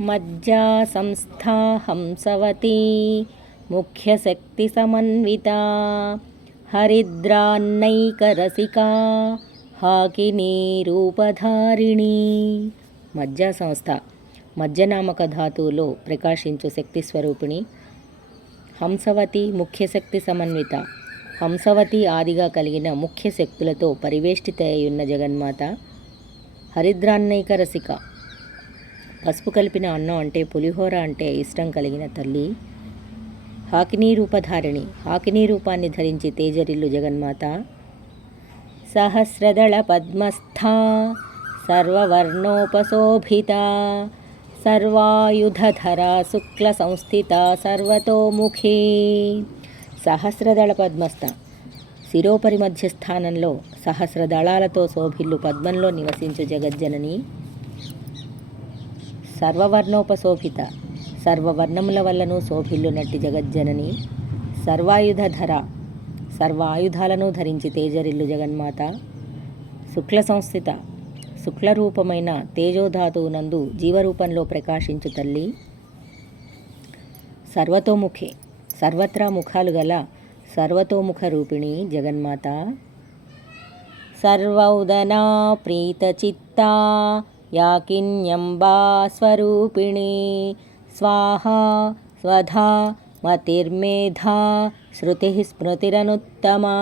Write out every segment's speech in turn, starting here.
మజ్జా సంస్థా హంసవతి ముఖ్యశక్తి సమన్విత హరిద్రాన్నైకరసికా హాకినీ రూపధారిణి. మజ్జా సంస్థ మజ్జనామక ధాతువులో ప్రకాశించు శక్తి స్వరూపిణి. హంసవతి ముఖ్యశక్తి సమన్విత హంసవతి ఆదిగా కలిగిన ముఖ్య శక్తులతో పరివేష్టిత అయ్యున్న జగన్మాత. హరిద్రాన్నైక రసిక పసుపు కలిపిన అన్నం అంటే పులిహోర అంటే ఇష్టం కలిగిన తల్లి. హాకినీ రూపధారిణి హాకినీ రూపాన్ని ధరించి తేజరిల్లు జగన్మాత. సహస్రదళ పద్మస్థా సర్వవర్ణోపశోభిత సర్వాయుధధరా శుక్ల సంస్థిత సర్వతోముఖీ. సహస్రదళ పద్మస్థ శిరోపరి మధ్య స్థానంలో సహస్రదళాలతో శోభిల్లు పద్మంలో నివసించు జగజ్జనని. సర్వవర్ణోపశోభిత సర్వవర్ణముల వల్లను శోభిల్లునట్టి జగజ్జనని. సర్వాయుధధర సర్వ ఆయుధాలను ధరించి తేజరిల్లు జగన్మాత. శుక్ల సంస్థిత శుక్లరూపమైన తేజోధాతువునందు జీవరూపంలో ప్రకాశించు తల్లి. సర్వతోముఖి సర్వత్రా ముఖాలు గల సర్వతోముఖ రూపిణి జగన్మాత. సర్వౌదనా ప్రీతచిత్తా యాకిన్యంబా స్వరూపిణి స్వాహా స్వధా మతిర్మేధా శృతి స్మృతిరనుత్తమా.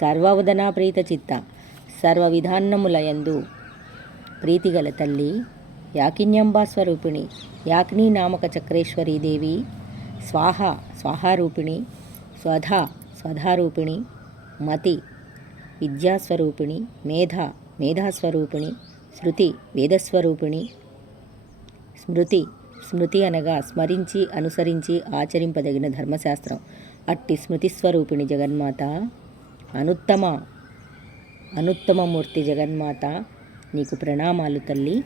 సర్వౌదనా ప్రీతచిత్త సర్వ విధానములయందు ప్రీతిగల తల్లి. యాకిన్యంబా స్వరూపిణి యాకినీ నామక చక్రేశ్వరీదేవి. స్వాహ స్వాహారూపిణి స్వధా స్వధారూపిణి మతి విద్యాస్వరూపిణి మేధ మేధాస్వరూపిణి శృతి వేదస్వరూపిణి స్మృతి స్మృతి అనగా స్మరించి అనుసరించి ఆచరింపదగిన ధర్మశాస్త్రం అట్టి స్మృతిస్వరూపిణి జగన్మాత. అనుత్తమమూర్తి జగన్మాత నీకు ప్రణామాలు తల్లి.